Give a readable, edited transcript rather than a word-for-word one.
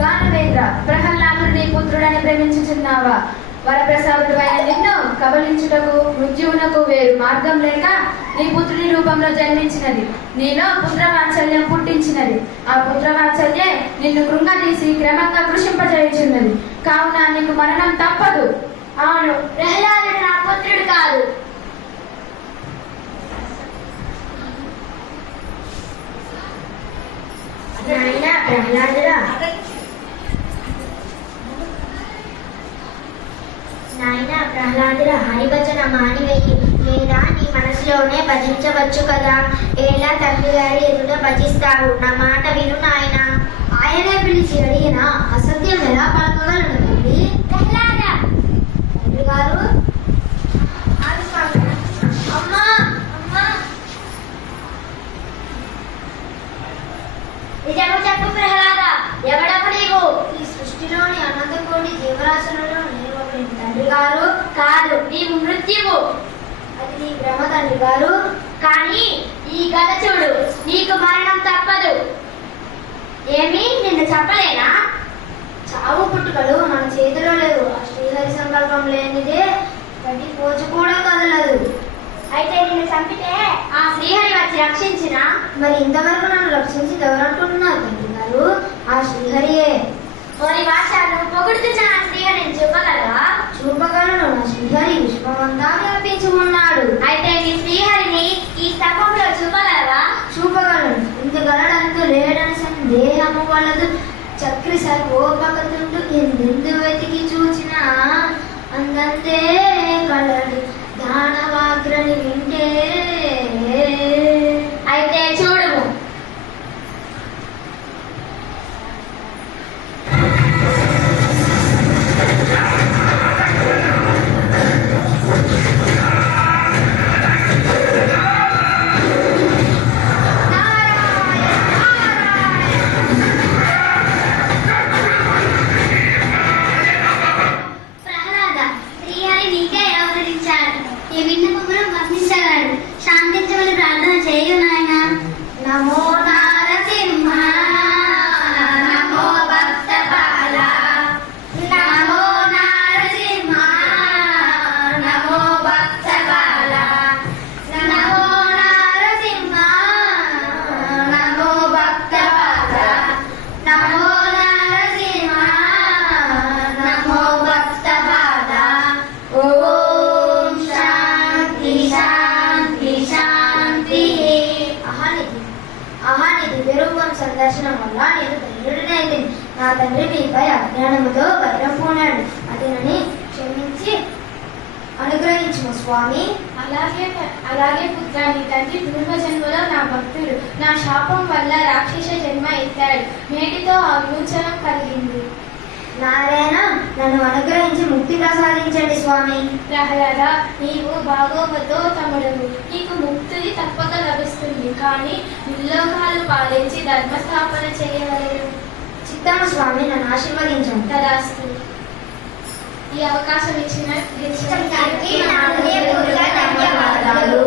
దానవేంద్ర, ప్రహ్లాదుని పుత్రుడని ప్రేమించుచున్నావా? వరప్రసాదుడు అయిన నిన్ను కబలించుటకు మృత్యువునకు వేరు మార్గం లేక నీ పుత్రుని రూపంలో జన్మించినది. నీలో పుత్రవాత్సల్యం పుట్టించినది. ఆ పుత్రవాత్సల్యే నిన్ను కృంగదీసి క్రమంగా కృషింపజేయుచున్నది. కావున నీకు మరణం తప్పదు. అవును, ప్రహ్లాదుడు నా పుత్రుడు కాదు. నాయనా ప్రహ్లాదుడా, హరిభజన మానివేయి, లేదా నీ మనసులోనే భజించవచ్చు కదా. ఎలా తండ్రి గారి ఎదుట భజిస్తావు? నా మాట విను నాయన. ఆయనే పిలిచి అడిగిన అసత్యం ఎలా పలకగలను తండ్రి? ప్రహ్లాద, తండ్రి గారు, అమ్మా అమ్మా, నిజము చెప్పు ప్రహ్లాద, ఎవడము నీవు? ఈ సృష్టిలోని అనంతకోటి జీవరాశులలో నేను ఒకరిని తండ్రి గారు. కాదు, నీవు మృత్యువు. అది నీ భ్రమ తండ్రి గారు. కానీ ఈ కథ చూడు, నీకు మరణం తప్పదు. ఏమి, నిన్ను చెప్పలేనా? చావు పుట్టుకలు మన చేతిలో లేవు. ఆ శ్రీహరి సంకల్పం లేనిదే గడ్డి పోచు కూడా కదలదు. అయితే నిన్ను చంపితే ఆ శ్రీహరి వచ్చి రక్షించిన? మరి ఇంతవరకు నన్ను రక్షించి ఎవరంటున్నారు తండ్రి గారు? ఆ శ్రీహరియే. ఓరి భాషను పొగుడుతున్న ఆ శ్రీహరిని చూపగలవా? చూపగలను. నా శ్రీహరి విశ్వమంతా వ్యాపించి ఉన్నాడు. అయితే నీ శ్రీహరిని ఈ స్తంభంలో చూపగలవా? చూపగలను. ఇంతగలడంత లేడని సందేహము వలదు. చక్రి సర్వోపగతుండు ఎందెందు వెతికి చూచినా అందంతే కలడు దానవాగ్రని వింటే. అయితే చూడుము. ప్రహ్లాద, శ్రీహరి నీకే అవతరించాడు. ఈ విన్నపమును గమనించగలడు. శాంతించమని ప్రార్థన చేయు నాయన. నమో నారసింహ, నమో భక్తపాల, నమో నారసింహ, నమో భక్తపాల, నమో నారసింహ, నమో భక్తపాల, నమో నారసింహ, నమో భక్తపాల. ఓం శాంతి శాంతి శాంతి. అహానిధి విరూపం సందర్శనం వల్ల నేను ధైర్యుడినైతే నా తండ్రి మీపై అజ్ఞానముతో వైరం పూనాడు. అతనిని క్షమించి అనుగ్రహించుము స్వామి. అలాగే పుత్ర, నీ తండ్రి పూర్వజన్మలో నా భక్తుడు. నా శాపం వల్ల రాక్షస జన్మ ఎత్తాడు. నేటితో ఆ విమోచనం కలిగింది. నారాయణ, నన్ను అనుగ్రహించి ముక్తి ప్రసాదించండి స్వామి. ప్రహ్లాద, నీవు భాగవతో తమ్ముడవు. నీకు ముక్తి తప్పక లభిస్తుంది. కానీ ముల్లోకాలు పాలించి ధర్మస్థాపన చేయవలెను. చిత్తము స్వామి, నన్ను ఆశీర్వదించండి. తదాస్తు. ఈ అవకాశం ఇచ్చిన ధన్యవాదాలు.